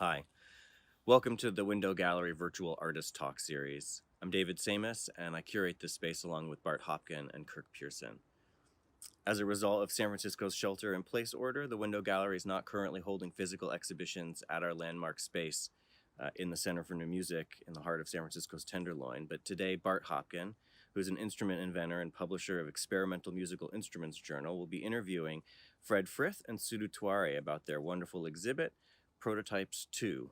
Hi, welcome to the Window Gallery Virtual Artist Talk Series. I'm David Samus, and I curate this space along with Bart Hopkin and Kirk Pearson. As a result of San Francisco's shelter-in-place order, the Window Gallery is not currently holding physical exhibitions at our landmark space in the Center for New Music in the heart of San Francisco's Tenderloin. But today, Bart Hopkin, who's an instrument inventor and publisher of Experimental Musical Instruments Journal, will be interviewing Frith and Sudhu Tewari about their wonderful exhibit, Prototypes 2.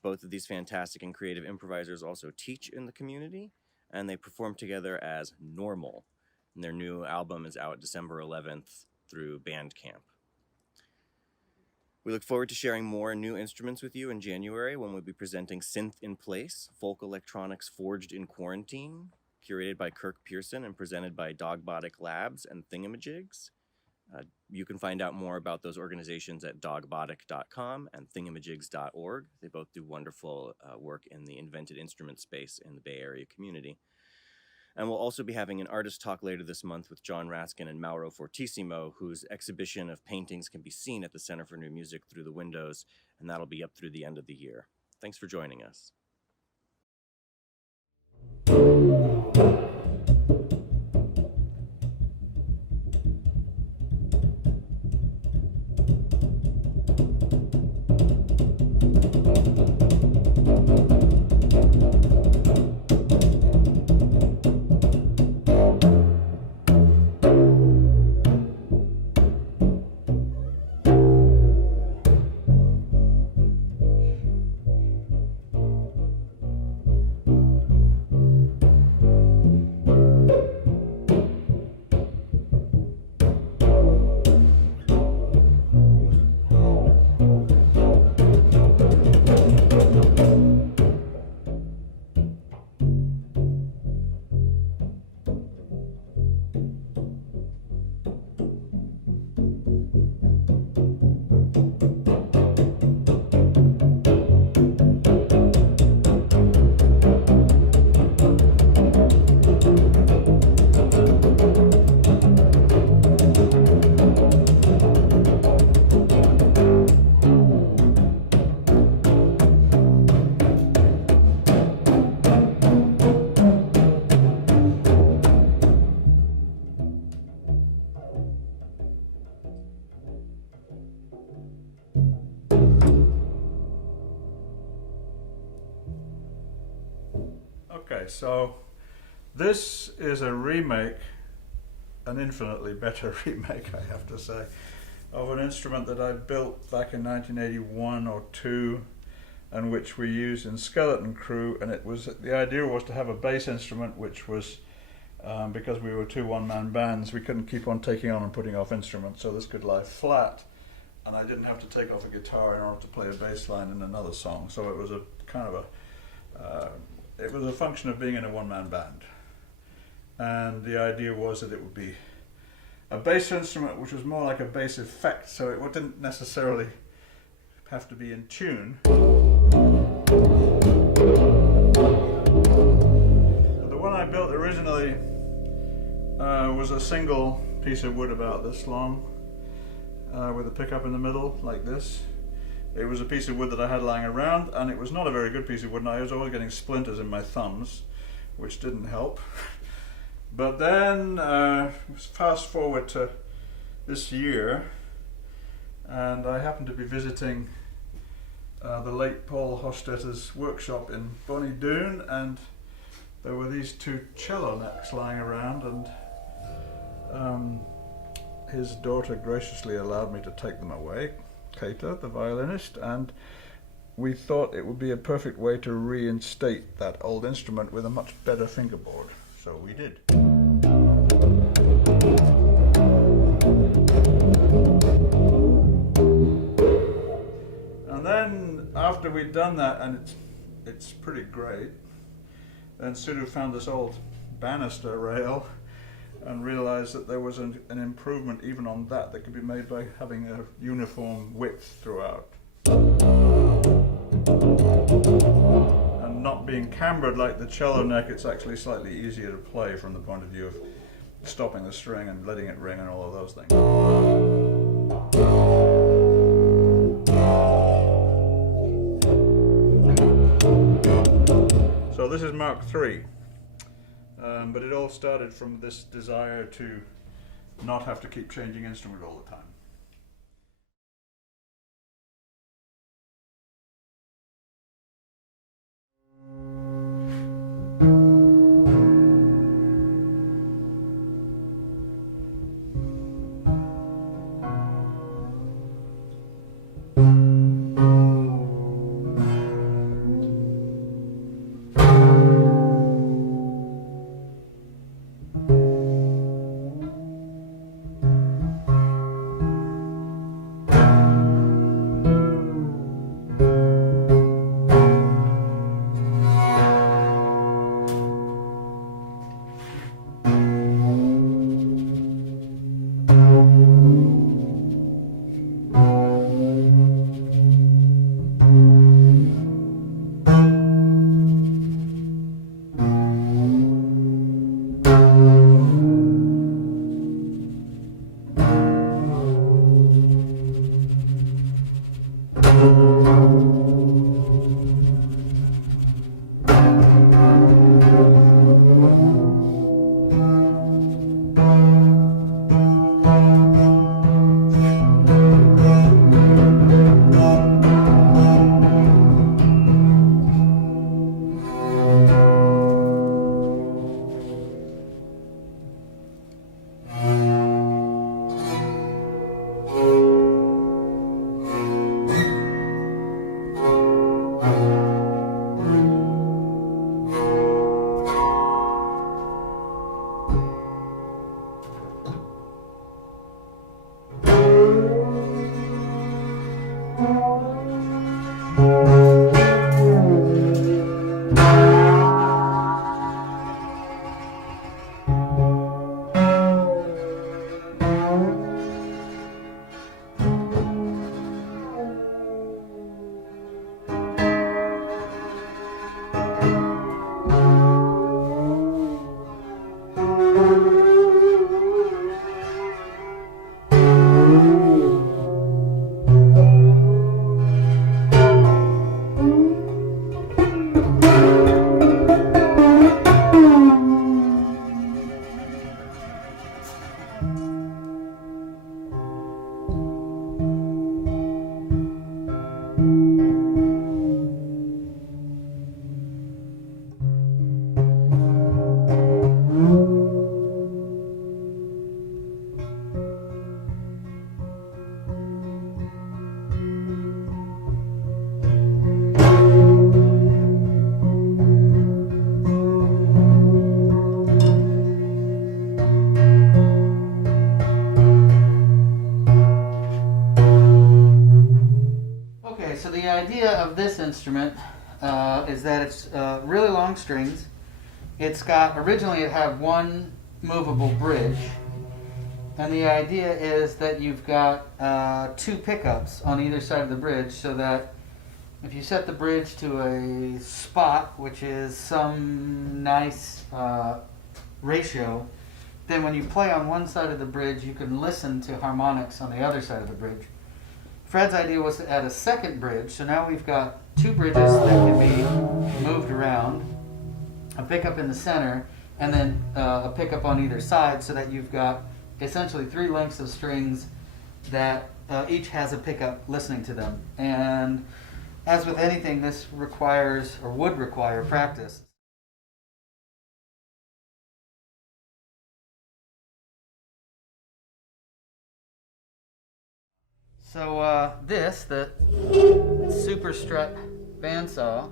Both of these fantastic and creative improvisers also teach in the community, and they perform together as Normal. And their new album is out December 11th through Bandcamp. We look forward to sharing more new instruments with you in January when we'll be presenting Synth in Place, folk electronics forged in quarantine, curated by Kirk Pearson and presented by Dogbotic Labs and Thingamajigs. You can find out more about those organizations at dogbotic.com and thingamajigs.org. They both do wonderful work in the invented instrument space in the Bay Area community. And we'll also be having an artist talk later this month with John Raskin and Mauro Fortissimo, whose exhibition of paintings can be seen at the Center for New Music through the windows, and that'll be up through the end of the year. Thanks for joining us. Okay, so this is a remake, an infinitely better remake, I have to say, of an instrument that I built back in 1981 or 2, and which we used in Skeleton Crew. And the idea was to have a bass instrument, which was because we were two one-man bands, we couldn't keep on taking on and putting off instruments, so this could lie flat, and I didn't have to take off a guitar in order to play a bass line in another song. So it was a kind of it was a function of being in a one-man band. And the idea was that it would be a bass instrument which was more like a bass effect, so it didn't necessarily have to be in tune. The one I built originally was a single piece of wood about this long, with a pickup in the middle, like this. It was a piece of wood that I had lying around, and it was not a very good piece of wood, and I was always getting splinters in my thumbs, which didn't help. But then, fast forward to this year, and I happened to be visiting the late Paul Hostetter's workshop in Bonnie Doon, and there were these two cello necks lying around, and his daughter graciously allowed me to take them away, Kata, the violinist, and we thought it would be a perfect way to reinstate that old instrument with a much better fingerboard. So we did. And then after we'd done that, and it's pretty great, then Sudhu found this old banister rail and realized that there was an improvement even on that could be made by having a uniform width throughout. And not being cambered like the cello neck, it's actually slightly easier to play from the point of view of stopping the string and letting it ring and all of those things. this is Mark III. But it all started from this desire to not have to keep changing instrument all the time. The idea of this instrument is that it's really long strings. It's got, originally it had one movable bridge, and the idea is that you've got two pickups on either side of the bridge, so that if you set the bridge to a spot, which is some nice ratio, then when you play on one side of the bridge, you can listen to harmonics on the other side of the bridge. Fred's idea was to add a second bridge, so now we've got two bridges that can be moved around, a pickup in the center, and then a pickup on either side, so that you've got essentially three lengths of strings that each has a pickup listening to them. And as with anything, this requires, or would require, practice. So the super strut bandsaw,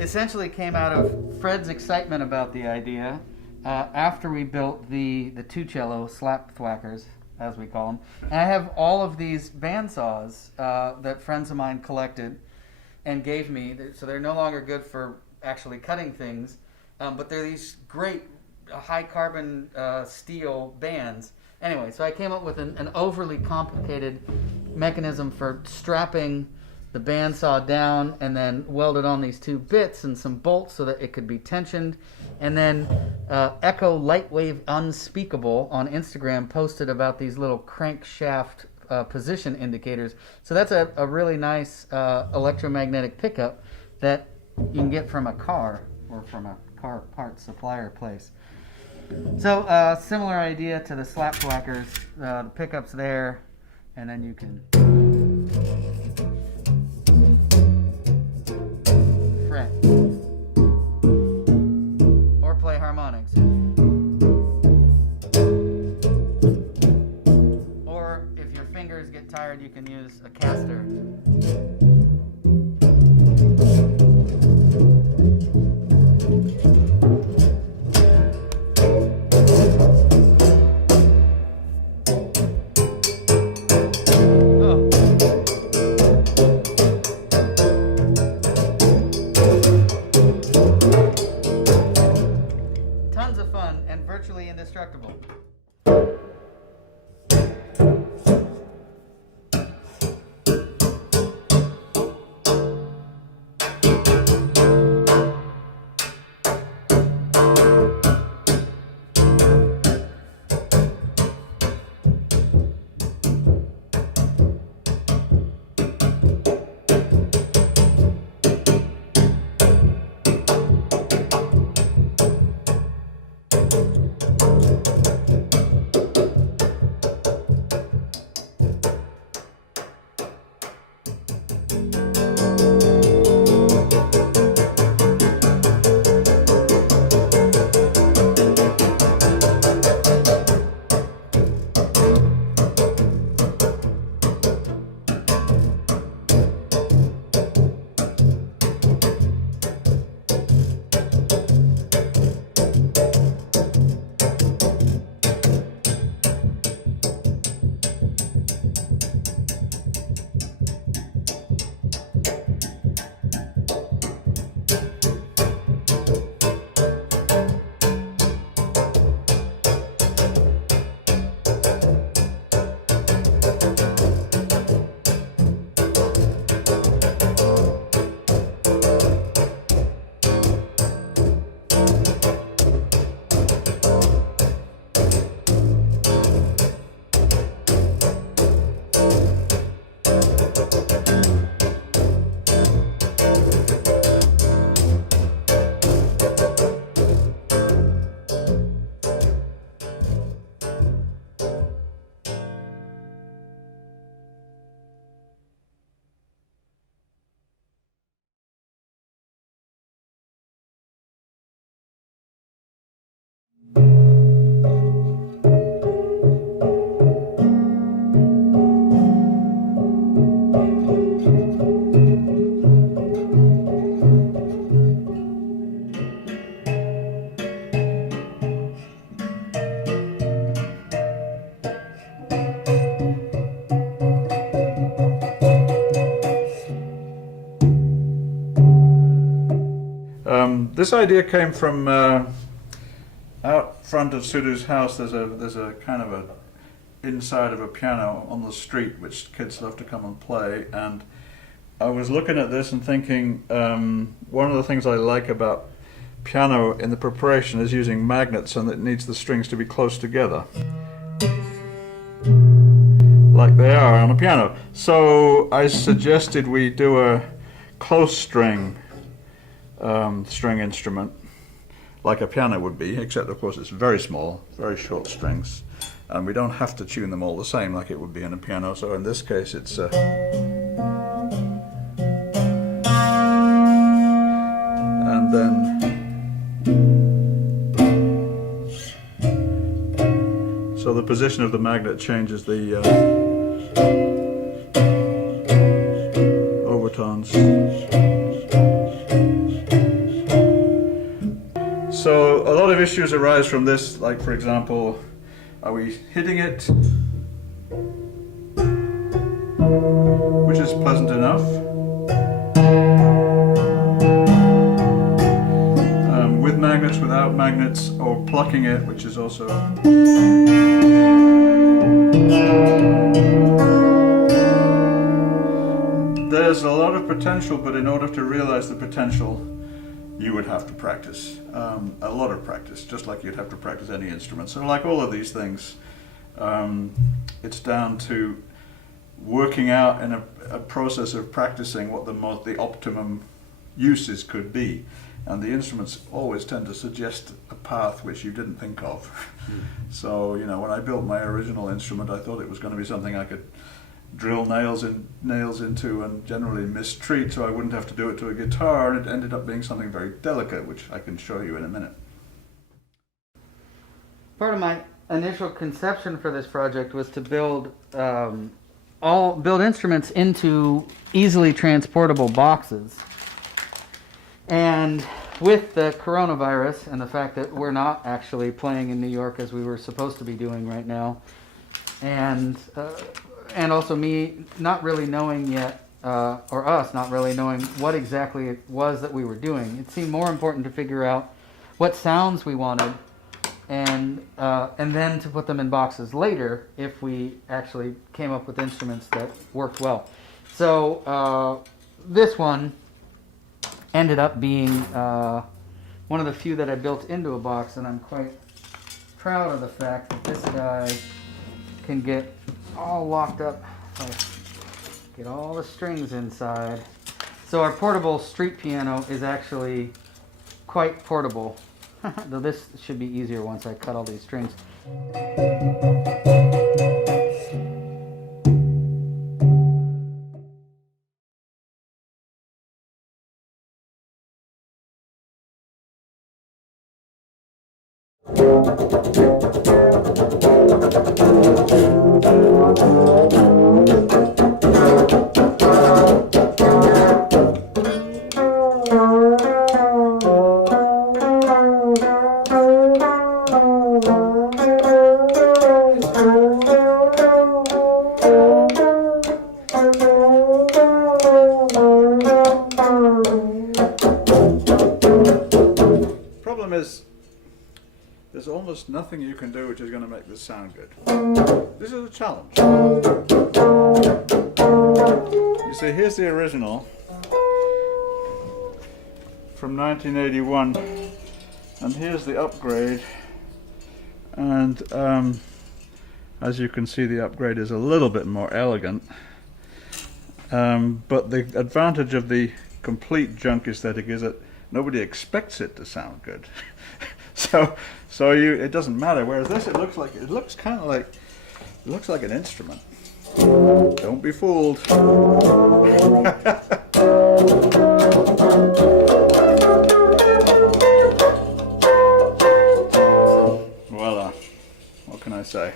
essentially came out of Fred's excitement about the idea after we built the two cello slap thwackers, as we call them. And I have all of these bandsaws that friends of mine collected and gave me. So they're no longer good for actually cutting things, but they're these great high carbon steel bands. Anyway, so I came up with an overly complicated mechanism for strapping the bandsaw down, and then welded on these two bits and some bolts so that it could be tensioned. And then Echo Lightwave Unspeakable on Instagram posted about these little crankshaft position indicators. So that's a really nice electromagnetic pickup that you can get from a car or from a car parts supplier place. So similar idea to the slap whackers. The pickup's there, and then you can fret or play harmonics. Or if your fingers get tired, you can use a caster. Tons of fun and virtually indestructible. This idea came from out front of Sudhu's house. There's a kind of a inside of a piano on the street which kids love to come and play, and I was looking at this and thinking one of the things I like about piano in the preparation is using magnets, and it needs the strings to be close together like they are on a piano. So I suggested we do a close string string instrument like a piano would be, except of course it's very small, very short strings, and we don't have to tune them all the same like it would be in a piano. So in this case it's and then so the position of the magnet changes the overtones. So a lot of issues arise from this, like for example, are we hitting it, which is pleasant enough, with magnets, without magnets, or plucking it, which is also there's a lot of potential, but in order to realize the potential you would have to practice, a lot of practice, just like you'd have to practice any instrument. So like all of these things, it's down to working out in a process of practicing what the optimum uses could be. and the instruments always tend to suggest a path which you didn't think of. So, you know, when I built my original instrument, I thought it was going to be something I could drill nails into and generally mistreat, so I wouldn't have to do it to a guitar, and it ended up being something very delicate, which I can show you in a minute. Part of my initial conception for this project was to build instruments into easily transportable boxes. And with the coronavirus and the fact that we're not actually playing in New York as we were supposed to be doing right now, and also me not really knowing yet, or us not really knowing what exactly it was that we were doing, it seemed more important to figure out what sounds we wanted, and then to put them in boxes later if we actually came up with instruments that worked well. So this one ended up being one of the few that I built into a box, and I'm quite proud of the fact that this guy can get all locked up, get all the strings inside. So our portable street piano is actually quite portable, though this should be easier once I cut all these strings. Problem is, there's almost nothing you can do which is going to make this sound good. This is a challenge. You see, here's the original from 1981, and here's the upgrade, and as you can see, the upgrade is a little bit more elegant, but the advantage of the complete junk aesthetic is that nobody expects it to sound good. So it doesn't matter. Whereas this, it looks like an instrument. Don't be fooled. Voila. What can I say?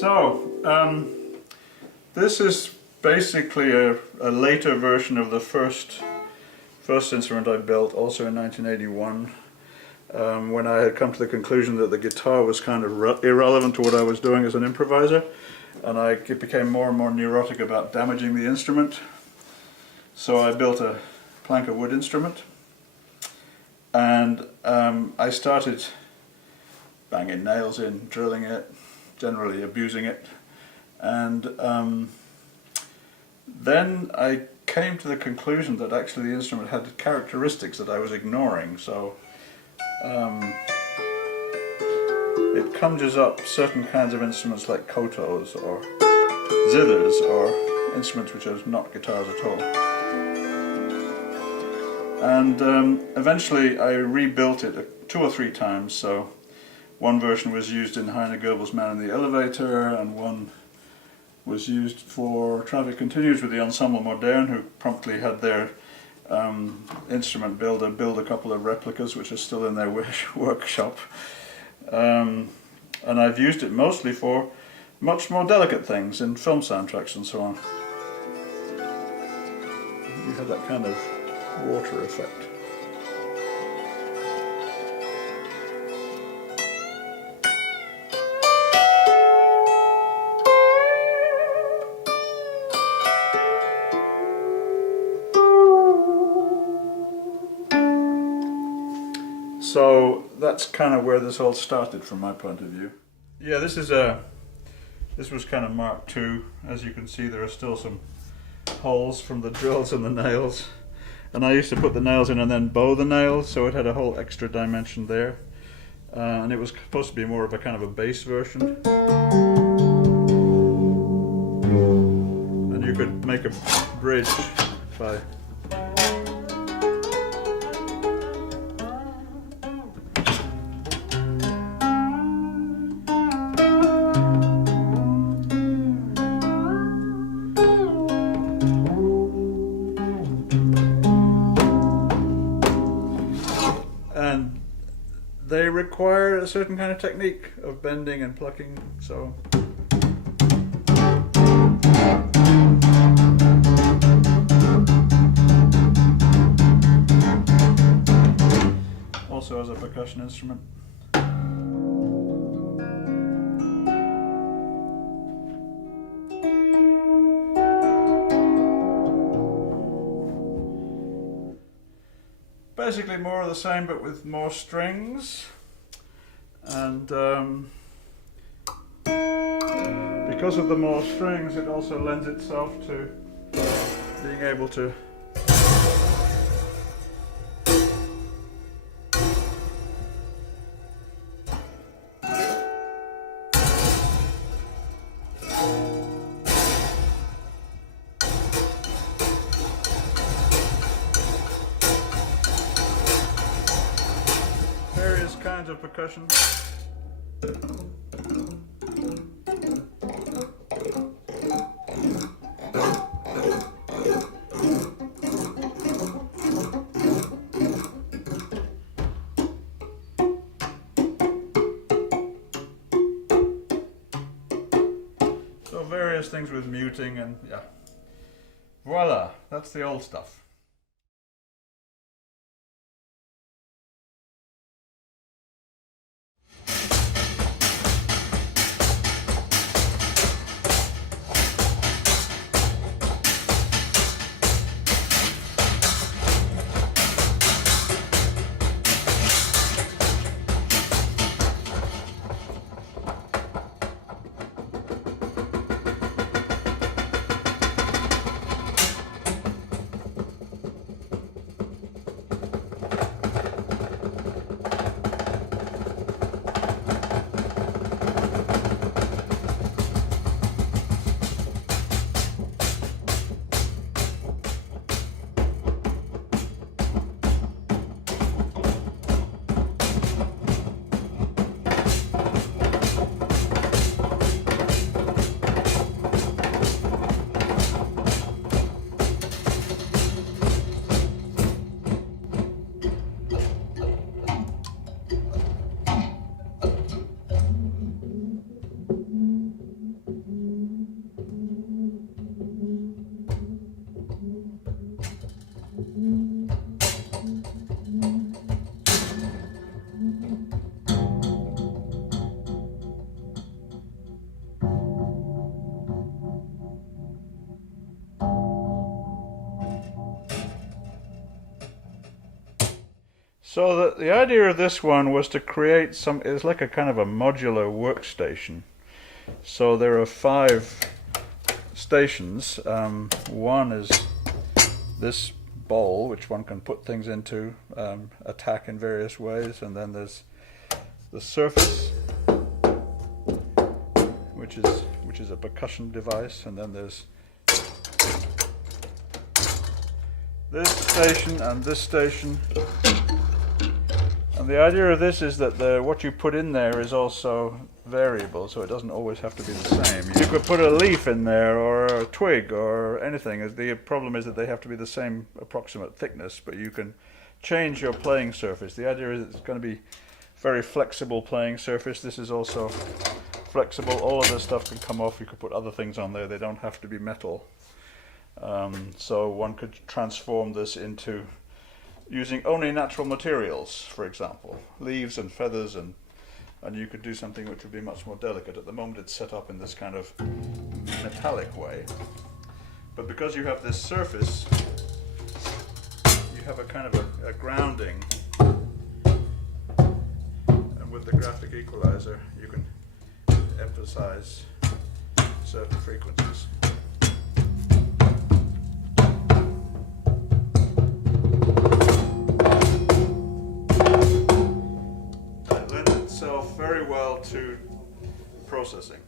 So, this is basically a later version of the first instrument I built, also in 1981, when I had come to the conclusion that the guitar was kind of irrelevant to what I was doing as an improviser, and I became more and more neurotic about damaging the instrument. So I built a plank of wood instrument, and I started banging nails in, drilling it, generally abusing it, and then I came to the conclusion that actually the instrument had characteristics that I was ignoring. So it conjures up certain kinds of instruments like kotos or zithers, or instruments which are not guitars at all. And eventually I rebuilt it 2 or 3 times. So one version was used in Heine Goebbels' Man in the Elevator, and one was used for Traffic Continues with the Ensemble Moderne, who promptly had their instrument builder build a couple of replicas which are still in their workshop. And I've used it mostly for much more delicate things in film soundtracks and so on. You have that kind of water effect. So that's kind of where this all started from my point of view. Yeah, this was kind of Mark II. As you can see, there are still some holes from the drills and the nails. And I used to put the nails in and then bow the nails, so it had a whole extra dimension there. And it was supposed to be more of a kind of a bass version. And you could make a bridge by they require a certain kind of technique of bending and plucking, so. Also as a percussion instrument. Basically more of the same, but with more strings, and because of the more strings, it also lends itself to being able to various kinds of percussion. So various things with muting and yeah. Voila, that's the old stuff. So the idea of this one was to create it's like a kind of a modular workstation. So there are 5 stations. One is this bowl, which one can put things into, attack in various ways, and then there's the surface, which is a percussion device, and then there's this station and this station. And the idea of this is that what you put in there is also variable, so it doesn't always have to be the same. You could put a leaf in there or a twig or anything. The problem is that they have to be the same approximate thickness, but you can change your playing surface. The idea is it's going to be very flexible playing surface. This is also flexible. All of this stuff can come off. You could put other things on there. They don't have to be metal. So one could transform this into using only natural materials, for example, leaves and feathers, and you could do something which would be much more delicate. At the moment it's set up in this kind of metallic way, but because you have this surface, you have a kind of a grounding with the graphic equalizer, you can emphasize certain frequencies. It lends itself very well to processing.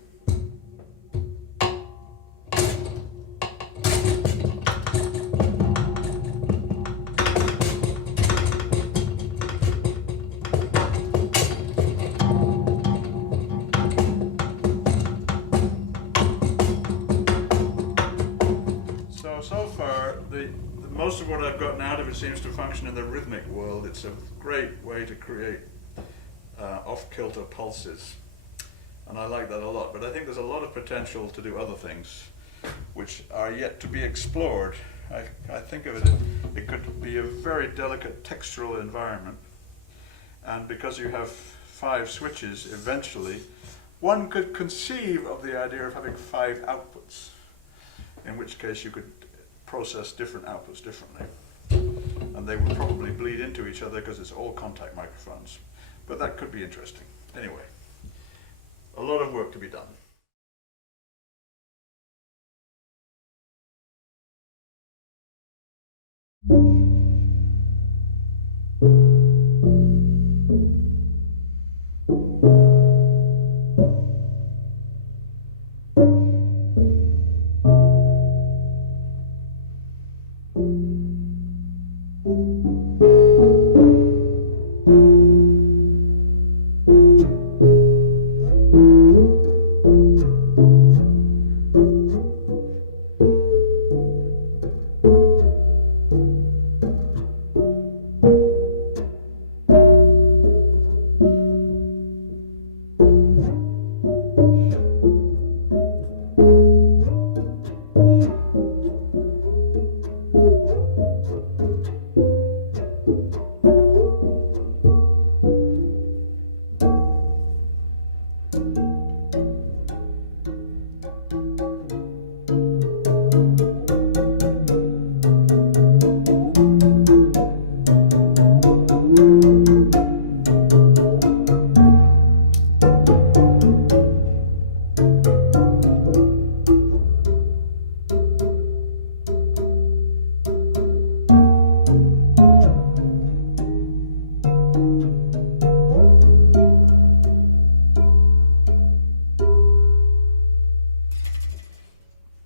So far, most of what I've gotten out of it seems to function in the rhythmic world. It's a great way to create off-kilter pulses, and I like that a lot. But I think there's a lot of potential to do other things which are yet to be explored. I think of it could be a very delicate textural environment, and because you have 5 switches, eventually one could conceive of the idea of having 5 outputs, in which case you could process different outputs differently. And they would probably bleed into each other because it's all contact microphones. But that could be interesting. Anyway, a lot of work to be done.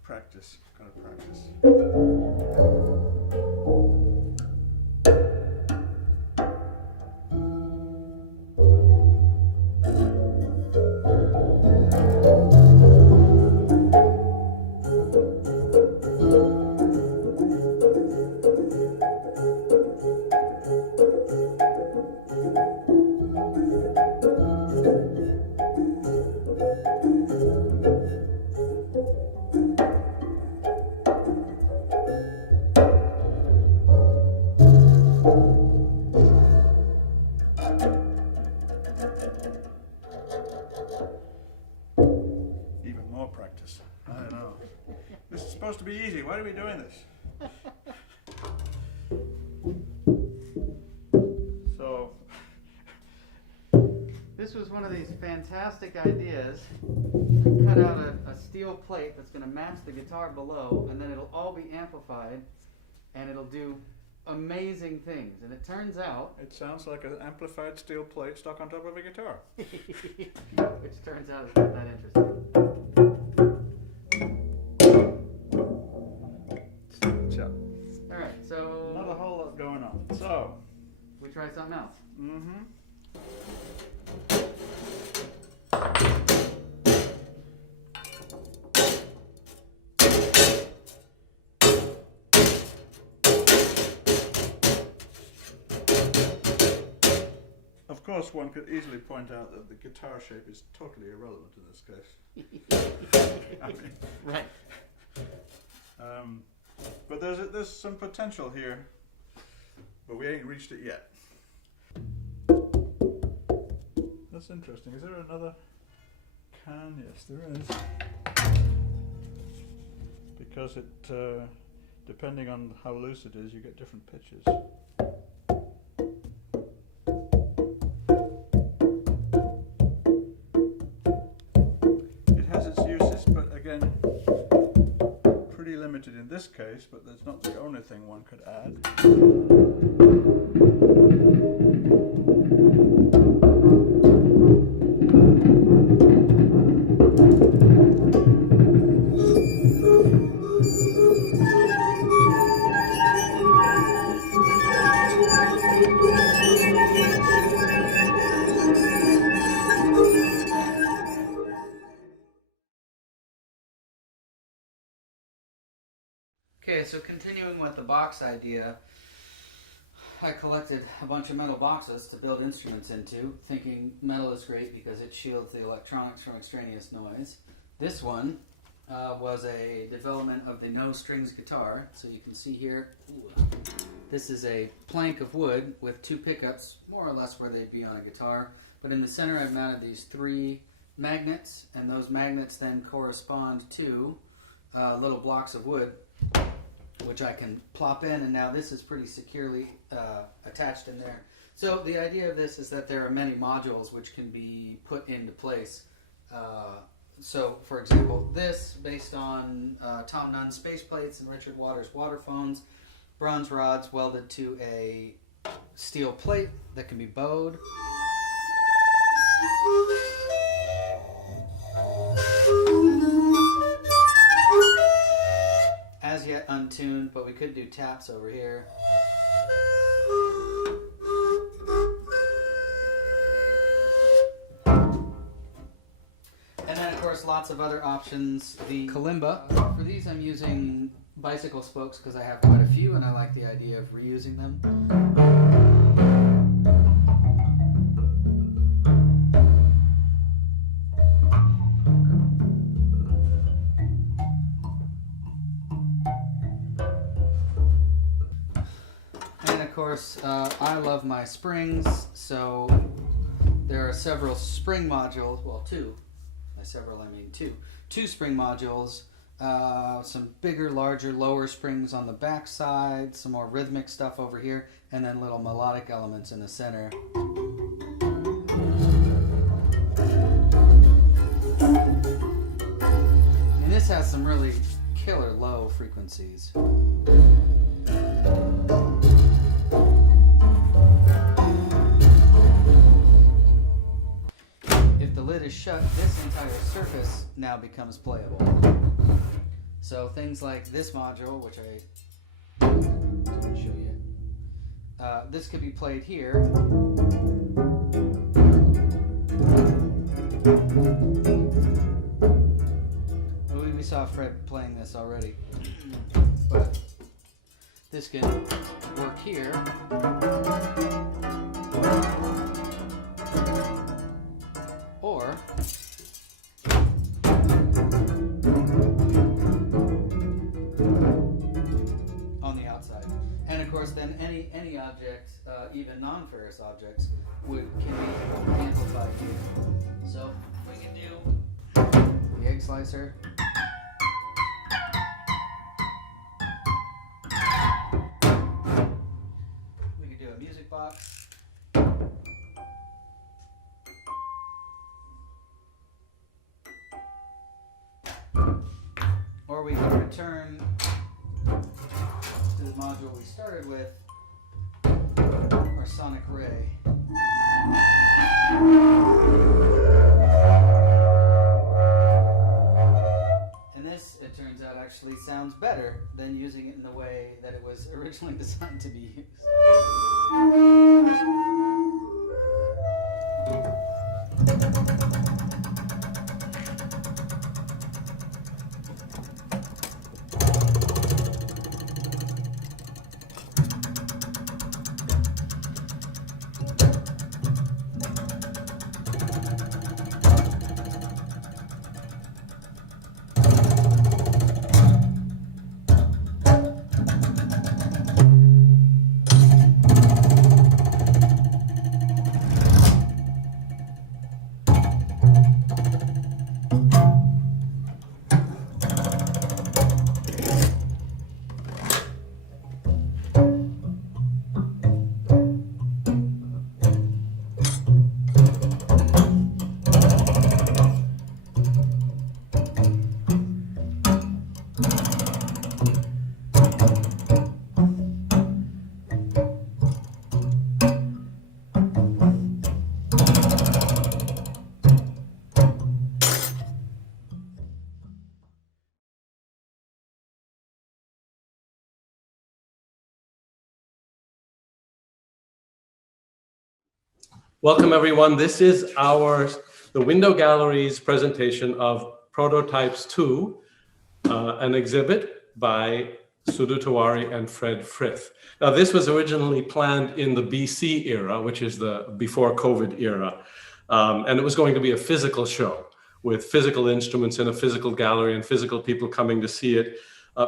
Practice, gotta practice. Even more practice. I don't know. This is supposed to be easy. Why are we doing this? So, This was one of these fantastic ideas. Cut out a steel plate that's going to match the guitar below, and then it'll all be amplified, and it'll do amazing things. And it turns out, it sounds like an amplified steel plate stuck on top of a guitar. which turns out is not that interesting. So, All right, so not a whole lot going on. So, we try something else. Of course, one could easily point out that the guitar shape is totally irrelevant in this case. I mean, Right. but there's some potential here, but we ain't reached it yet. That's interesting. Is there another can? Yes, there is. Because it, depending on how loose it is, you get different pitches. this case, but that's not the only thing one could add. Okay, so continuing with the box idea, I collected a bunch of metal boxes to build instruments into, thinking metal is great because it shields the electronics from extraneous noise. This one was a development of the no strings guitar. So you can see here, this is a plank of wood with 2 pickups, more or less where they'd be on a guitar. But in the center I've mounted these 3 magnets, and those magnets then correspond to little blocks of wood, which I can plop in, and now this is pretty securely attached in there. So the idea of this is that there are many modules which can be put into place. So for example, this based on Tom Nunn's space plates and Richard Waters' water phones, bronze rods welded to a steel plate that can be bowed. As yet untuned, but we could do taps over here. And then of course lots of other options. The kalimba, for these I'm using bicycle spokes because I have quite a few and I like the idea of reusing them. Of course, I love my springs, so there are several spring modules, well 2, by several I mean 2 spring modules, some bigger, larger, lower springs on the back side, some more rhythmic stuff over here, and then little melodic elements in the center. And this has some really killer low frequencies. If the lid is shut, this entire surface now becomes playable. So things like this module, which I didn't show yet, this could be played here. We saw Fred playing this already, but this can work here. Or on the outside. And of course then any object, even non-ferrous objects, can be amplified here. So we can do the egg slicer. We can do a music box. Or we can return to the module we started with, our sonic ray. And this, it turns out, actually sounds better than using it in the way that it was originally designed to be used. Welcome, everyone. This is the Window Gallery's presentation of Prototypes 2, an exhibit by Sudhu Tewari and Frith. Now, this was originally planned in the BC era, which is the before COVID era, and it was going to be a physical show with physical instruments in a physical gallery and physical people coming to see it.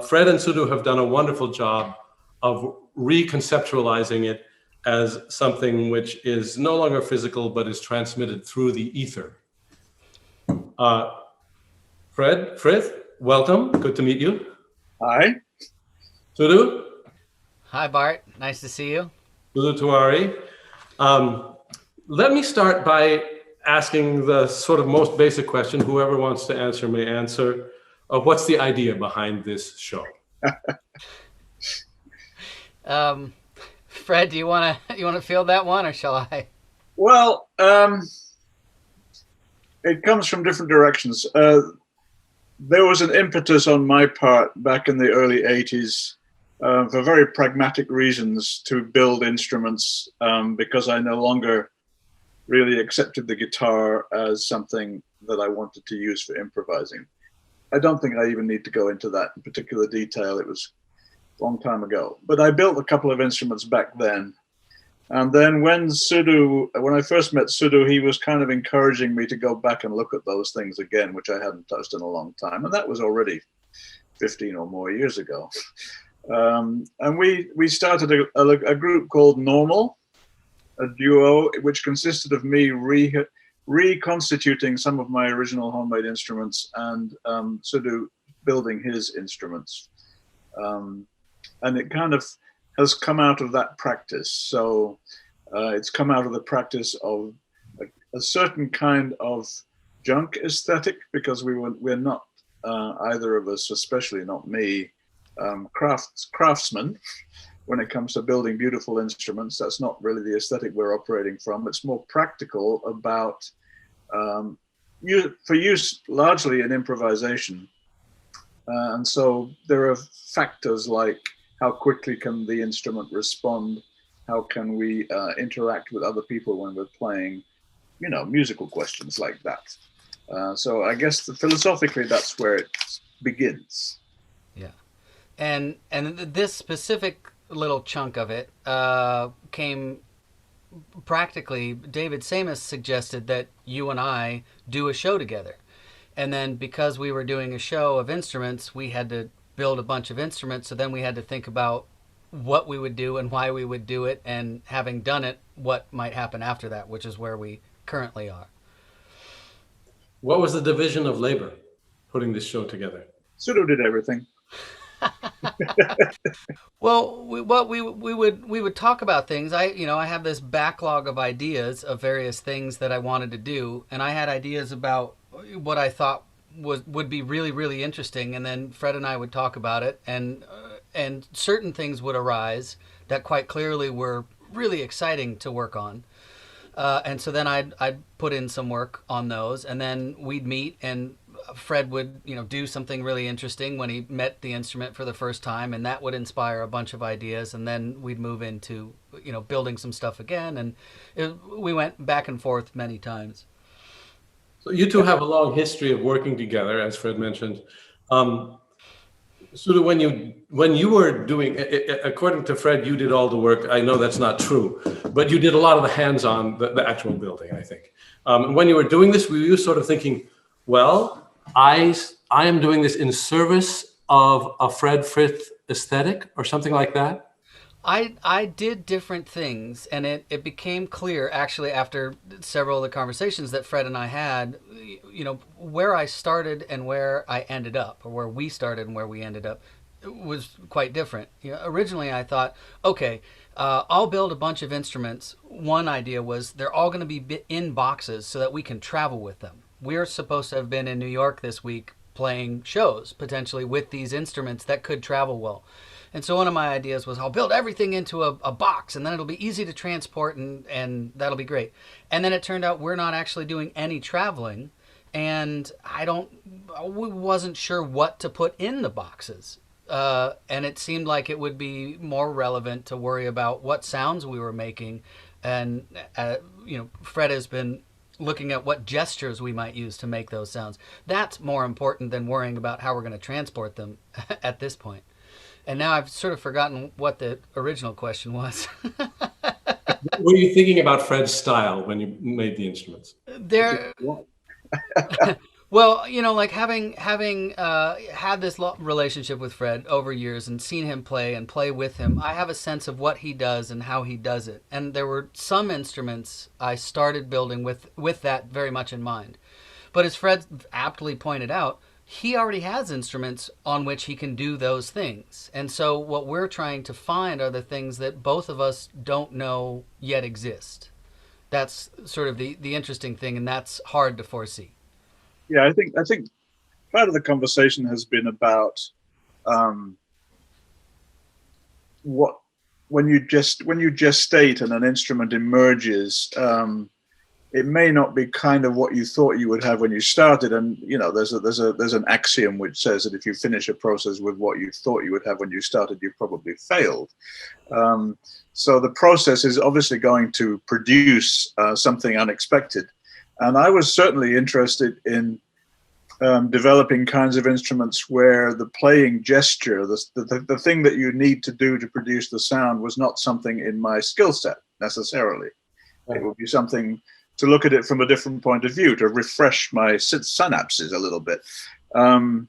Fred and Sudhu have done a wonderful job of reconceptualizing it as something which is no longer physical, but is transmitted through the ether. Frith, welcome. Good to meet you. Hi. Sudhu? Hi, Bart. Nice to see you. Sudhu Tewari. Let me start by asking the sort of most basic question. Whoever wants to answer may answer. What's the idea behind this show? Fred, do you want to field that one, or shall I? Well, it comes from different directions. There was an impetus on my part back in the early 80s for very pragmatic reasons to build instruments because I no longer really accepted the guitar as something that I wanted to use for improvising. I don't think I even need to go into that in particular detail. It was long time ago, but I built a couple of instruments back then. And then when I first met Sudhu, he was kind of encouraging me to go back and look at those things again, which I hadn't touched in a long time. And that was already 15 or more years ago. And we started a group called Normal, a duo, which consisted of me reconstituting some of my original homemade instruments and Sudhu building his instruments. And it kind of has come out of that practice. So it's come out of the practice of a certain kind of junk aesthetic, because we're not, either of us, especially not me, craftsmen when it comes to building beautiful instruments. That's not really the aesthetic we're operating from. It's more practical about for use largely in improvisation. And so there are factors like how quickly can the instrument respond? How can we interact with other people when we're playing, musical questions like that. So I guess philosophically, that's where it begins. Yeah. And this specific little chunk of it came practically, David Samus suggested that you and I do a show together. And then because we were doing a show of instruments, we had to build a bunch of instruments. So then we had to think about what we would do and why we would do it. And having done it, what might happen after that, which is where we currently are. What was the division of labor putting this show together? Sudhu did everything. Well, we would talk about things. I have this backlog of ideas of various things that I wanted to do, and I had ideas about what I thought would be really, really interesting, and then Fred and I would talk about it, and certain things would arise that quite clearly were really exciting to work on. And so then I'd put in some work on those, and then we'd meet, and Fred would do something really interesting when he met the instrument for the first time, and that would inspire a bunch of ideas, and then we'd move into building some stuff again, and we went back and forth many times. So you two have a long history of working together, as Fred mentioned. Sudhu, when you were doing, according to Fred, you did all the work. I know that's not true, but you did a lot of the hands-on, the actual building, I think. When you were doing this, were you sort of thinking, well, I am doing this in service of a Fred Frith aesthetic or something like that? I did different things, and it became clear actually after several of the conversations that Fred and I had, where I started and where I ended up, or where we started and where we ended up, was quite different. Originally I thought, okay, I'll build a bunch of instruments. One idea was they're all going to be in boxes so that we can travel with them. We're supposed to have been in New York this week playing shows, potentially with these instruments that could travel well. And so one of my ideas was I'll build everything into a box, and then it'll be easy to transport, and that'll be great. And then it turned out we're not actually doing any traveling, and we wasn't sure what to put in the boxes. and it seemed like it would be more relevant to worry about what sounds we were making. And, Fred has been looking at what gestures we might use to make those sounds. That's more important than worrying about how we're going to transport them at this point. And now I've sort of forgotten what the original question was. Were you thinking about Fred's style when you made the instruments? Well, like having had this relationship with Fred over years and seen him play and play with him, I have a sense of what he does and how he does it. And there were some instruments I started building with that very much in mind. But as Fred aptly pointed out, he already has instruments on which he can do those things. And so what we're trying to find are the things that both of us don't know yet exist. That's sort of the interesting thing, and that's hard to foresee. Yeah, I think part of the conversation has been about when you gestate and an instrument emerges, it may not be kind of what you thought you would have when you started. And there's an axiom which says that if you finish a process with what you thought you would have when you started, you've probably failed. So the process is obviously going to produce something unexpected. And I was certainly interested in developing kinds of instruments where the playing gesture, the thing that you need to do to produce the sound, was not something in my skill set necessarily. Right. It would be something to look at it from a different point of view, to refresh my synapses a little bit. And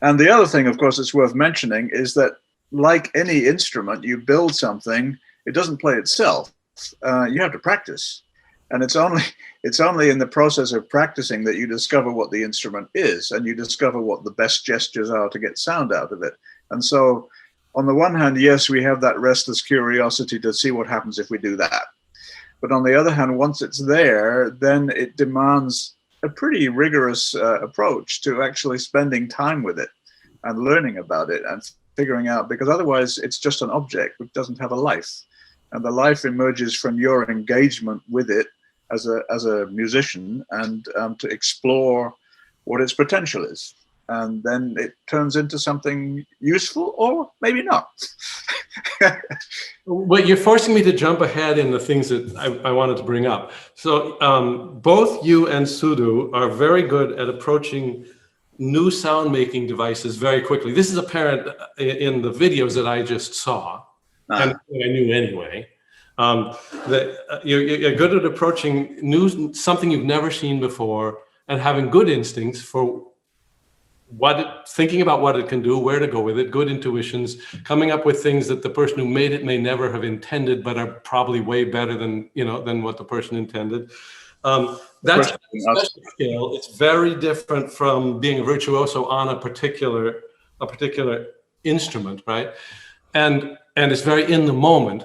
the other thing, of course, it's worth mentioning is that, like any instrument, you build something, it doesn't play itself. You have to practice. And it's only in the process of practicing that you discover what the instrument is, and you discover what the best gestures are to get sound out of it. And so, on the one hand, yes, we have that restless curiosity to see what happens if we do that. But on the other hand, once it's there, then it demands a pretty rigorous approach to actually spending time with it and learning about it and figuring out, because otherwise it's just an object which doesn't have a life. And the life emerges from your engagement with it as a musician, and to explore what its potential is. And then it turns into something useful, or maybe not. Well, you're forcing me to jump ahead in the things that I wanted to bring up. So both you and Sudhu are very good at approaching new sound-making devices very quickly. This is apparent in the videos that I just saw, and I knew anyway. That you're good at approaching something you've never seen before, and having good instincts for thinking about what it can do, where to go with it, good intuitions, coming up with things that the person who made it may never have intended, but are probably way better than what the person intended. That's a special skill. It's very different from being a virtuoso on a particular instrument, right? And it's very in the moment.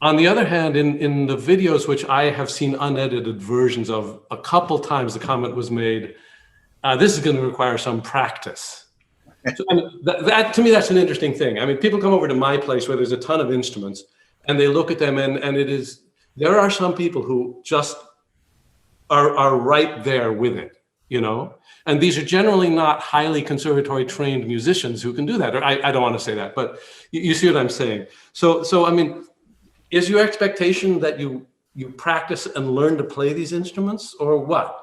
On the other hand, in the videos, which I have seen unedited versions of a couple times, the comment was made, this is going to require some practice. So, that to me, that's an interesting thing. I mean, people come over to my place where there's a ton of instruments, and they look at them, and there are some people who just are right there with it, and these are generally not highly conservatory trained musicians who can do that. Or I don't want to say that, but you see what I'm saying. So I mean, is your expectation that you practice and learn to play these instruments, or what?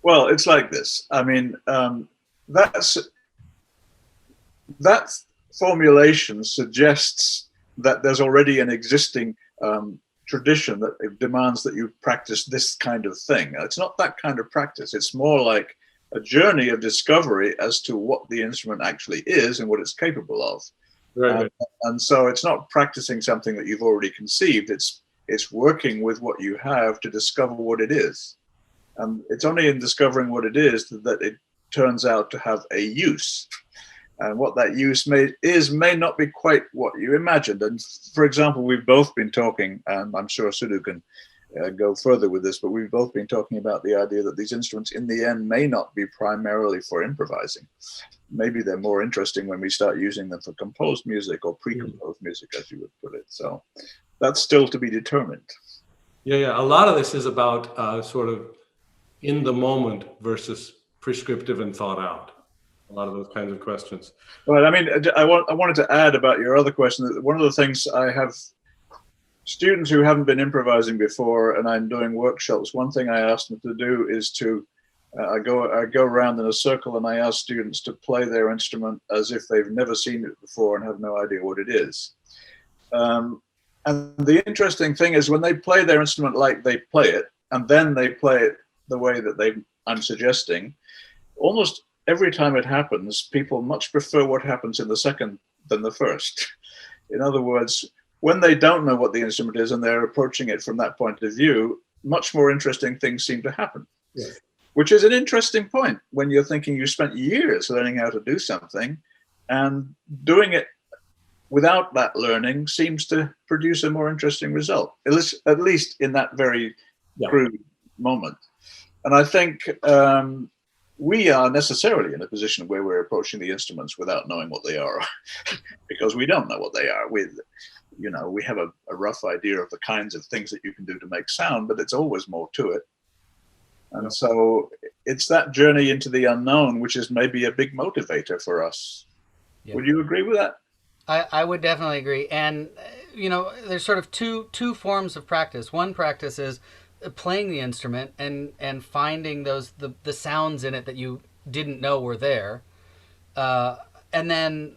Well, it's like this. I mean, that formulation suggests that there's already an existing tradition that it demands that you practice this kind of thing. It's not that kind of practice. It's more like a journey of discovery as to what the instrument actually is and what it's capable of. Right. And so it's not practicing something that you've already conceived. It's working with what you have to discover what it is. And it's only in discovering what it is that it turns out to have a use. And what that use may not be quite what you imagined. And for example, we've both been talking, and I'm sure Sudhu can go further with this, but we've both been talking about the idea that these instruments in the end may not be primarily for improvising. Maybe they're more interesting when we start using them for composed music or pre-composed music, as you would put it. So that's still to be determined. Yeah. A lot of this is about sort of in the moment versus prescriptive and thought out. a lot of those kinds of questions. Well, I mean, I wanted to add about your other question that one of the things I have students who haven't been improvising before, and I'm doing workshops. One thing I ask them to do is to I go around in a circle and I ask students to play their instrument as if they've never seen it before and have no idea what it is. And the interesting thing is when they play their instrument like they play it, and then they play it the way that I'm suggesting, almost every time it happens, people much prefer what happens in the second than the first. In other words, when they don't know what the instrument is and they're approaching it from that point of view, much more interesting things seem to happen. Yes. Which is an interesting point when you're thinking you spent years learning how to do something, and doing it without that learning seems to produce a more interesting result, at least in that very crude moment. And I think we are necessarily in a position where we're approaching the instruments without knowing what they are, because we don't know what they are. We have a rough idea of the kinds of things that you can do to make sound, but it's always more to it. And so it's that journey into the unknown, which is maybe a big motivator for us. Yeah. Would you agree with that? I would definitely agree. And, there's sort of two forms of practice. One practice is playing the instrument and finding the sounds in it that you didn't know were there. And then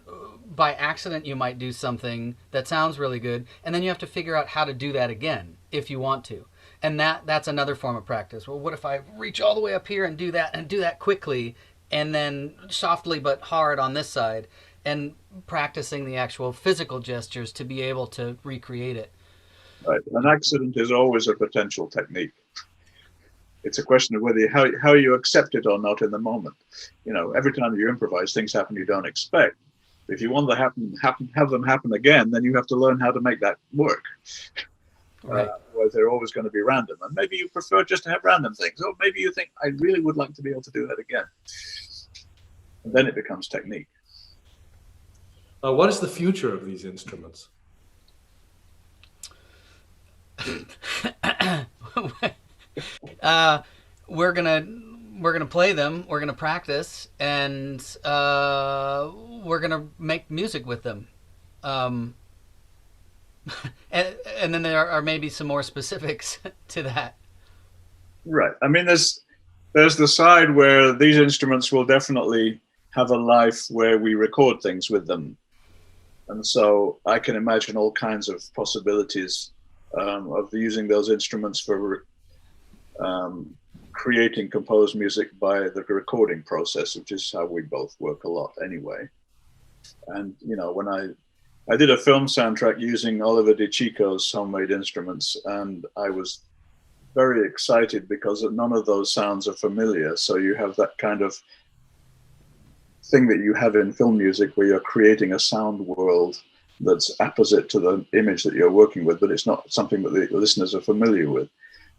by accident, you might do something that sounds really good. And then you have to figure out how to do that again if you want to. And that's another form of practice. Well, what if I reach all the way up here and do that quickly, and then softly but hard on this side, and practicing the actual physical gestures to be able to recreate it. Right. An accident is always a potential technique. It's a question of whether how you accept it or not in the moment. Every time you improvise, things happen you don't expect. If you want to have them happen again, then you have to learn how to make that work. Right. Otherwise, they're always going to be random. And maybe you prefer just to have random things. Or maybe you think, I really would like to be able to do that again. And then it becomes technique. What is the future of these instruments? We're gonna play them. We're gonna practice, and we're gonna make music with them. And then there are maybe some more specifics to that. Right. I mean, there's the side where these instruments will definitely have a life where we record things with them. And so I can imagine all kinds of possibilities of using those instruments for creating composed music by the recording process, which is how we both work a lot anyway. And, when I did a film soundtrack using Oliver DiCicco's homemade instruments, and I was very excited because none of those sounds are familiar. So you have that kind of thing that you have in film music where you're creating a sound world that's opposite to the image that you're working with, but it's not something that the listeners are familiar with.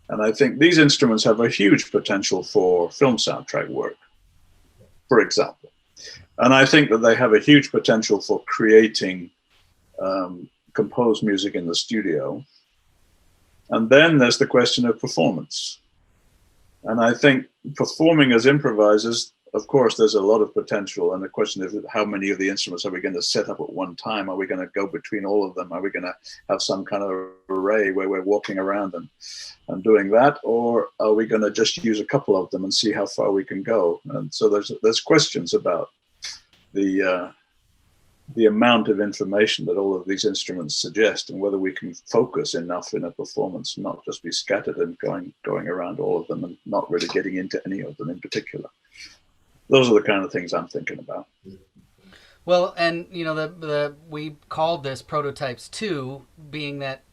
And I think these instruments have a huge potential for film soundtrack work, for example. And I think that they have a huge potential for creating composed music in the studio. And then there's the question of performance. And I think performing as improvisers, of course, there's a lot of potential. And the question is, how many of the instruments are we going to set up at one time? Are we going to go between all of them? Are we going to have some kind of array where we're walking around and doing that? Or are we going to just use a couple of them and see how far we can go? And so there's questions about the amount of information that all of these instruments suggest, and whether we can focus enough in a performance, not just be scattered and going around all of them and not really getting into any of them in particular. Those are the kind of things I'm thinking about. Well, and we called this prototypes 2, being that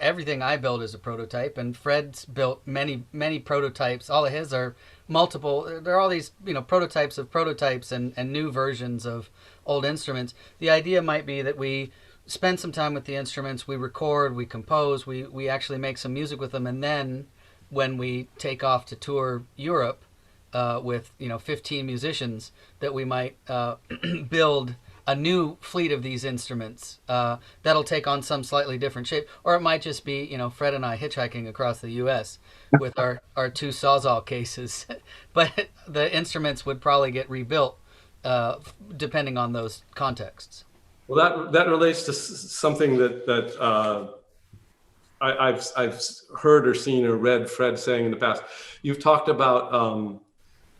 everything I build is a prototype, and Fred's built many prototypes. All of his are multiple. There are all these prototypes of prototypes and new versions of old instruments. The idea might be that we spend some time with the instruments, we record, we compose, we actually make some music with them, and then when we take off to tour Europe with 15 musicians, that we might build a new fleet of these instruments that'll take on some slightly different shape, or it might just be Fred and I hitchhiking across the U.S. with our 2 Sawzall cases. But the instruments would probably get rebuilt depending on those contexts. Well, that relates to something that I've heard or seen or read Fred saying in the past. You've talked about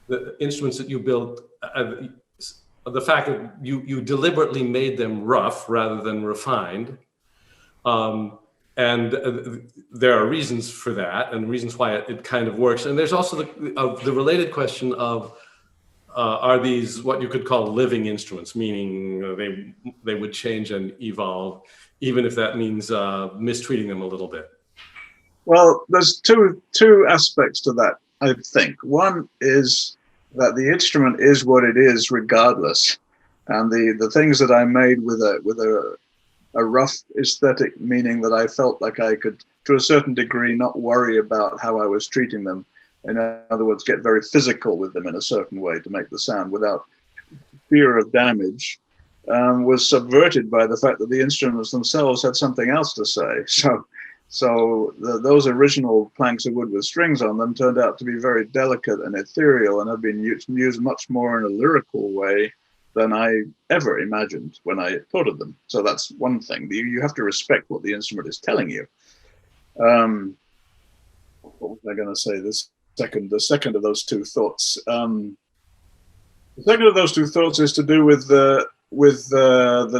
the instruments that you built, the fact that you deliberately made them rough rather than refined. And there are reasons for that and reasons why it kind of works. And there's also the related question of, are these what you could call living instruments, meaning they would change and evolve, even if that means mistreating them a little bit? Well, there's two aspects to that, I think. One is that the instrument is what it is regardless. And the things that I made with a rough aesthetic, meaning that I felt like I could, to a certain degree, not worry about how I was treating them. In other words, get very physical with them in a certain way to make the sound without fear of damage, was subverted by the fact that the instruments themselves had something else to say. So those original planks of wood with strings on them turned out to be very delicate and ethereal and have been used much more in a lyrical way than I ever imagined when I thought of them. So that's one thing. You have to respect what the instrument is telling you. What was I going to say? The second of those two thoughts. The second of those two thoughts is to do with the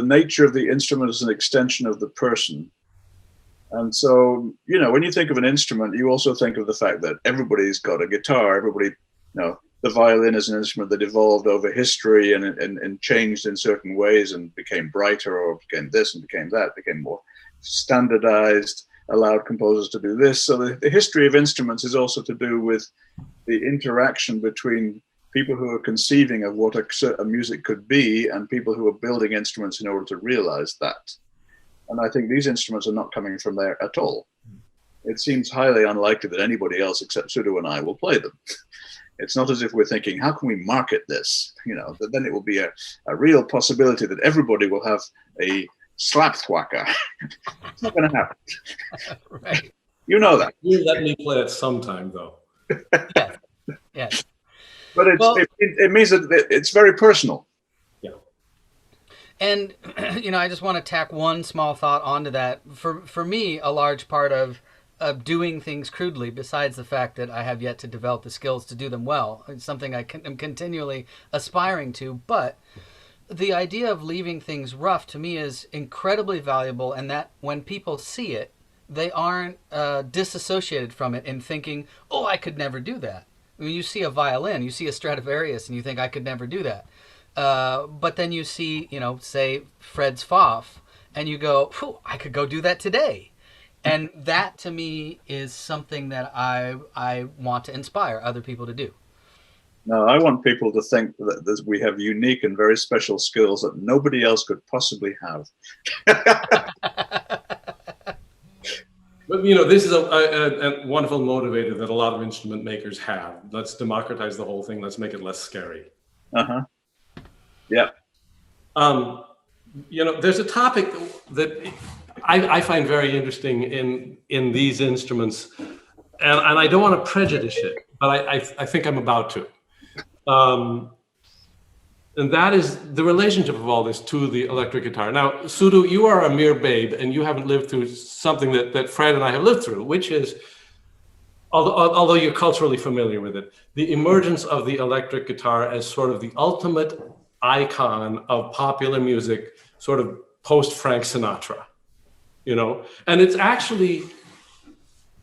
nature of the instrument as an extension of the person. And so, when you think of an instrument, you also think of the fact that everybody's got a guitar. Everybody, the violin is an instrument that evolved over history and changed in certain ways and became brighter or became this and became that, became more standardized, allowed composers to do this. So the history of instruments is also to do with the interaction between people who are conceiving of what a music could be and people who are building instruments in order to realize that. And I think these instruments are not coming from there at all. It seems highly unlikely that anybody else except Sudhu and I will play them. It's not as if we're thinking, how can we market this? That then it will be a real possibility that everybody will have a slapthwacker. It's not going to happen. Right. You know that. You let me play it sometime, though. Yeah. But it means that it's very personal. Yeah. And, I just want to tack one small thought onto that. For me, a large part of doing things crudely, besides the fact that I have yet to develop the skills to do them well, it's something I am continually aspiring to. But the idea of leaving things rough to me is incredibly valuable, and that when people see it, they aren't disassociated from it in thinking, oh, I could never do that. I mean, you see a violin, you see a Stradivarius, and you think, I could never do that. But then you see, say, Fred's Pfaff, and you go, I could go do that today. And that, to me, is something that I want to inspire other people to do. No, I want people to think that we have unique and very special skills that nobody else could possibly have. But, this is a wonderful motivator that a lot of instrument makers have. Let's democratize the whole thing. Let's make it less scary. Uh-huh. Yeah. There's a topic that I find very interesting in these instruments, and I don't want to prejudice it, but I think I'm about to. And that is the relationship of all this to the electric guitar. Now, Sudhu, you are a mere babe, and you haven't lived through something that Fred and I have lived through, which is, although you're culturally familiar with it, the emergence of the electric guitar as sort of the ultimate icon of popular music, sort of post-Frank Sinatra, And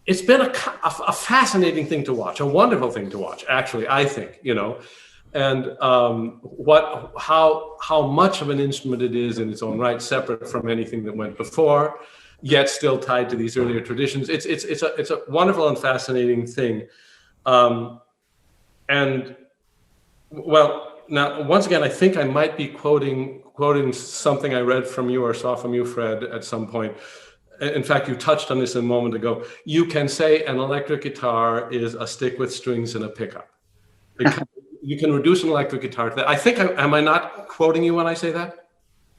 it's been a fascinating thing to watch, a wonderful thing to watch, actually, I think, And how much of an instrument it is in its own right, separate from anything that went before, yet still tied to these earlier traditions. It's a wonderful and fascinating thing. Now once again, I think I might be quoting something I read from you or saw from you, Fred, at some point. In fact, you touched on this a moment ago. You can say an electric guitar is a stick with strings and a pickup. You can reduce an electric guitar to that. I think, am I not quoting you when I say that?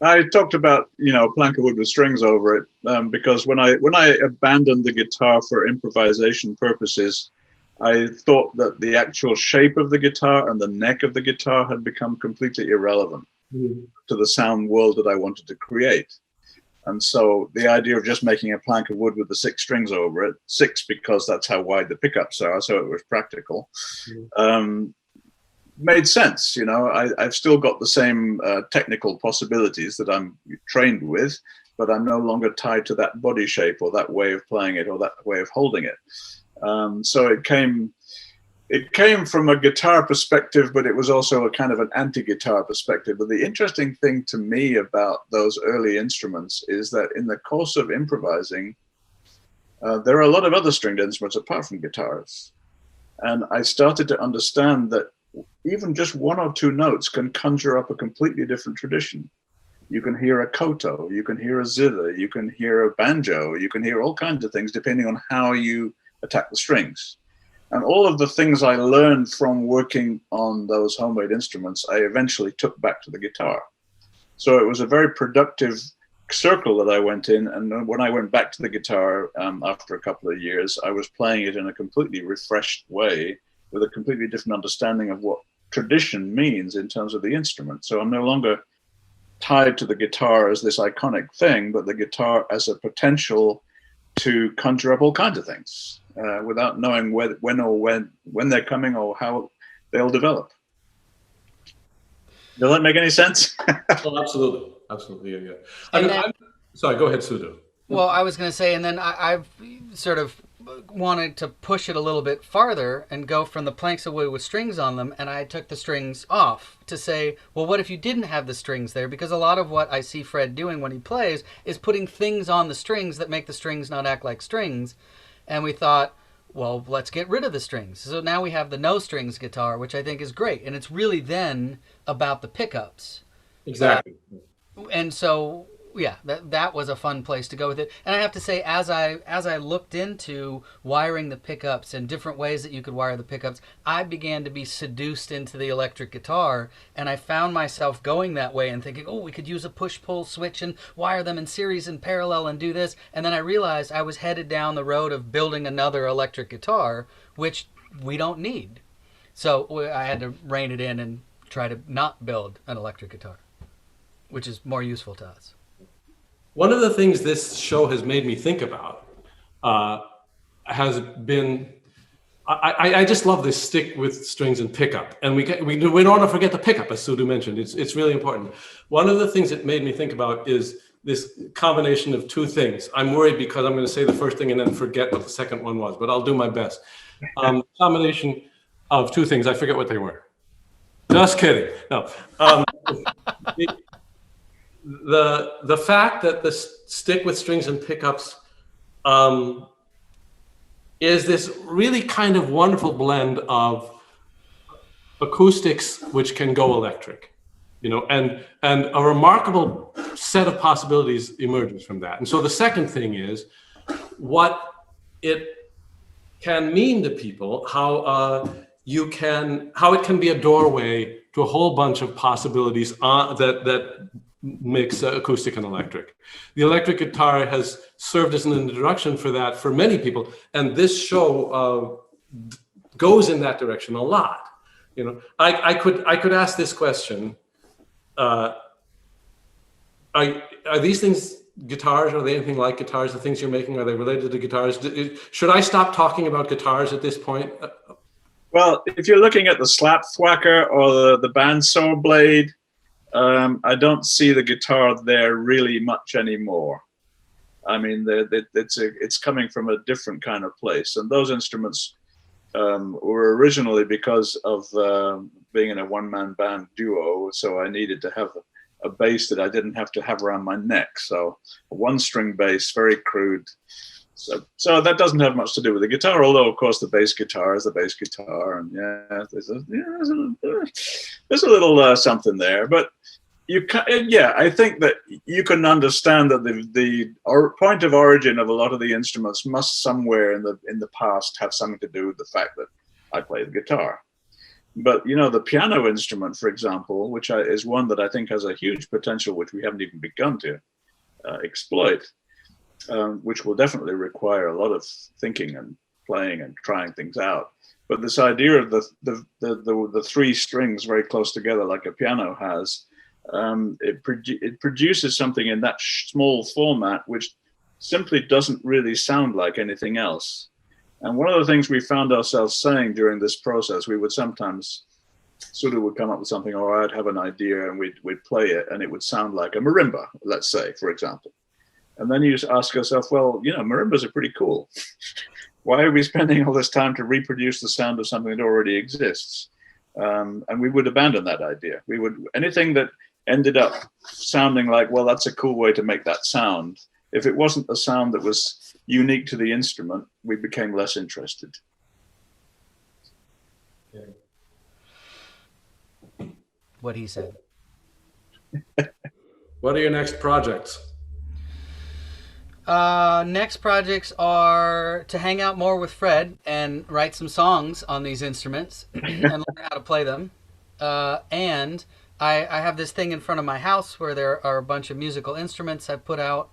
I talked about, a plank of wood with strings over it, because when I abandoned the guitar for improvisation purposes, I thought that the actual shape of the guitar and the neck of the guitar had become completely irrelevant to the sound world that I wanted to create. And so the idea of just making a plank of wood with the 6 strings over it, 6 because that's how wide the pickups are, so it was practical, made sense. I've still got the same technical possibilities that I'm trained with, but I'm no longer tied to that body shape or that way of playing it or that way of holding it. So it came from a guitar perspective, but it was also a kind of an anti-guitar perspective. But the interesting thing to me about those early instruments is that in the course of improvising, there are a lot of other stringed instruments apart from guitars. And I started to understand that even just 1 or 2 notes can conjure up a completely different tradition. You can hear a koto, you can hear a zither, you can hear a banjo, you can hear all kinds of things depending on how you attack the strings. And all of the things I learned from working on those homemade instruments, I eventually took back to the guitar. So it was a very productive circle that I went in. And when I went back to the guitar after a couple of years, I was playing it in a completely refreshed way with a completely different understanding of what tradition means in terms of the instrument. So I'm no longer tied to the guitar as this iconic thing, but the guitar as a potential to conjure up all kinds of things without knowing when they're coming or how they'll develop. Does that make any sense? Oh, absolutely, yeah. Sorry, go ahead, Sudhu. Well, I was going to say, and then I've sort of wanted to push it a little bit farther and go from the planks of wood with strings on them, and I took the strings off to say, well, what if you didn't have the strings there? Because a lot of what I see Fred doing when he plays is putting things on the strings that make the strings not act like strings. And we thought, well, let's get rid of the strings. So now we have the no strings guitar, which I think is great. And it's really then about the pickups. Exactly. And so, yeah, that was a fun place to go with it. And I have to say, as I looked into wiring the pickups and different ways that you could wire the pickups, I began to be seduced into the electric guitar, and I found myself going that way and thinking, oh, we could use a push-pull switch and wire them in series and parallel and do this. And then I realized I was headed down the road of building another electric guitar, which we don't need. So I had to rein it in and try to not build an electric guitar, which is more useful to us. One of the things this show has made me think about has been, I just love this stick with strings and pickup. And we don't want to forget the pickup, as Sudhu mentioned. It's really important. One of the things it made me think about is this combination of 2 things. I'm worried because I'm going to say the first thing and then forget what the second one was, but I'll do my best. Combination of 2 things. I forget what they were. Just kidding. No. The fact that the stick with strings and pickups is this really kind of wonderful blend of acoustics which can go electric, and a remarkable set of possibilities emerges from that. And so the second thing is what it can mean to people, how it can be a doorway to a whole bunch of possibilities that mix acoustic and electric. The electric guitar has served as an introduction for that for many people, and this show goes in that direction a lot. I could ask this question: Are these things guitars? Are they anything like guitars? The things you're making, are they related to guitars? Should I stop talking about guitars at this point? Well, if you're looking at the slap thwacker or the bandsaw blade, I don't see the guitar there really much anymore. I mean, it's coming from a different kind of place. And those instruments were originally because of being in a one-man band duo. So I needed to have a bass that I didn't have to have around my neck. So a 1-string bass, very crude. So that doesn't have much to do with the guitar, although of course the bass guitar is the bass guitar, and there's a little something there. But I think that you can understand that the point of origin of a lot of the instruments must somewhere in the past have something to do with the fact that I play the guitar. But the piano instrument, for example, which is one that I think has a huge potential, which we haven't even begun to exploit. Which will definitely require a lot of thinking and playing and trying things out. But this idea of the three strings very close together, like a piano has, it produces something in that small format which simply doesn't really sound like anything else. And one of the things we found ourselves saying during this process, we would sometimes, Sudhu would come up with something, or I'd have an idea, and we'd play it, and it would sound like a marimba, let's say, for example. And then you just ask yourself, well, you know, marimbas are pretty cool. Why are we spending all this time to reproduce the sound of something that already exists? And we would abandon that idea. We would, anything that ended up sounding like, well, that's a cool way to make that sound. If it wasn't a sound that was unique to the instrument, we became less interested. What he said. What are your next projects? Next projects are to hang out more with Fred and write some songs on these instruments and learn how to play them. And I have this thing in front of my house where there are a bunch of musical instruments I put out,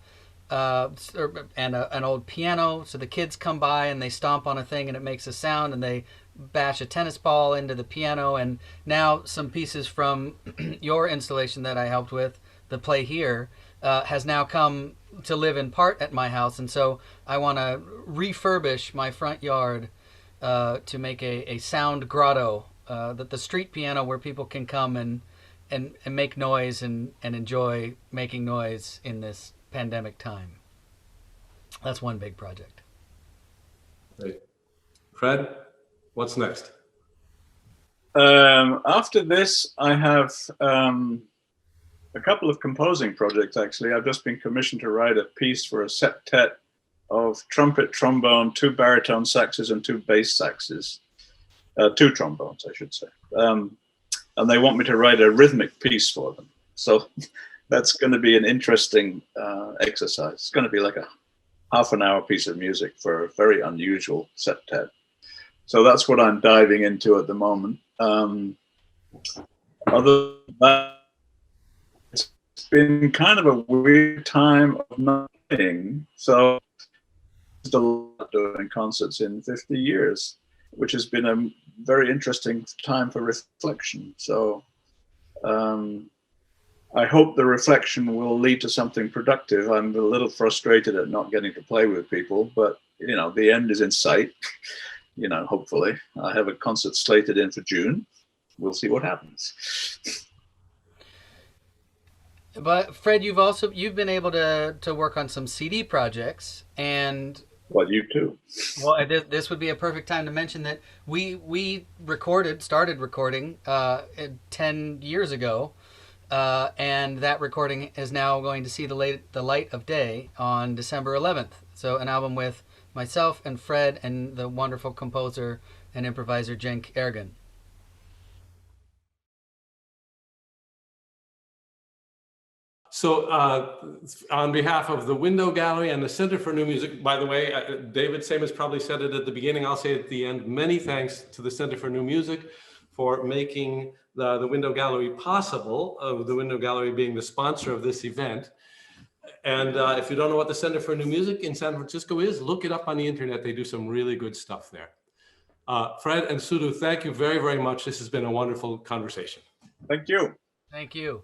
and an old piano. So the kids come by and they stomp on a thing and it makes a sound, and they bash a tennis ball into the piano. And now some pieces from your installation that I helped with, the Play Here, has now come to live in part at my house. And so I want to refurbish my front yard to make a sound grotto, the street piano where people can come and make noise and enjoy making noise in this pandemic time. That's one big project. Great. Fred, what's next? After this, I have a couple of composing projects, actually. I've just been commissioned to write a piece for a septet of trumpet, trombone, 2 baritone saxes, and 2 bass saxes. 2 trombones, I should say. And they want me to write a rhythmic piece for them. So that's going to be an interesting exercise. It's going to be like a half-an-hour piece of music for a very unusual septet. So that's what I'm diving into at the moment. Other than that, it's been kind of a weird time of nothing. So a lot doing concerts in 50 years, which has been a very interesting time for reflection. So I hope the reflection will lead to something productive. I'm a little frustrated at not getting to play with people, but you know, the end is in sight. You know, hopefully. I have a concert slated in for June. We'll see what happens. But Fred, you've been able to work on some CD projects, and well, you too. Well, this would be a perfect time to mention that we started recording 10 years ago, and that recording is now going to see the light of day on December 11th. So an album with myself and Fred and the wonderful composer and improviser Cenk Ergin. So on behalf of the Window Gallery and the Center for New Music, by the way, David Seamus probably said it at the beginning, I'll say it at the end, many thanks to the Center for New Music for making the Window Gallery possible, the Window Gallery being the sponsor of this event. And if you don't know what the Center for New Music in San Francisco is, look it up on the internet. They do some really good stuff there. Fred and Sudhu, thank you very, very much. This has been a wonderful conversation. Thank you. Thank you.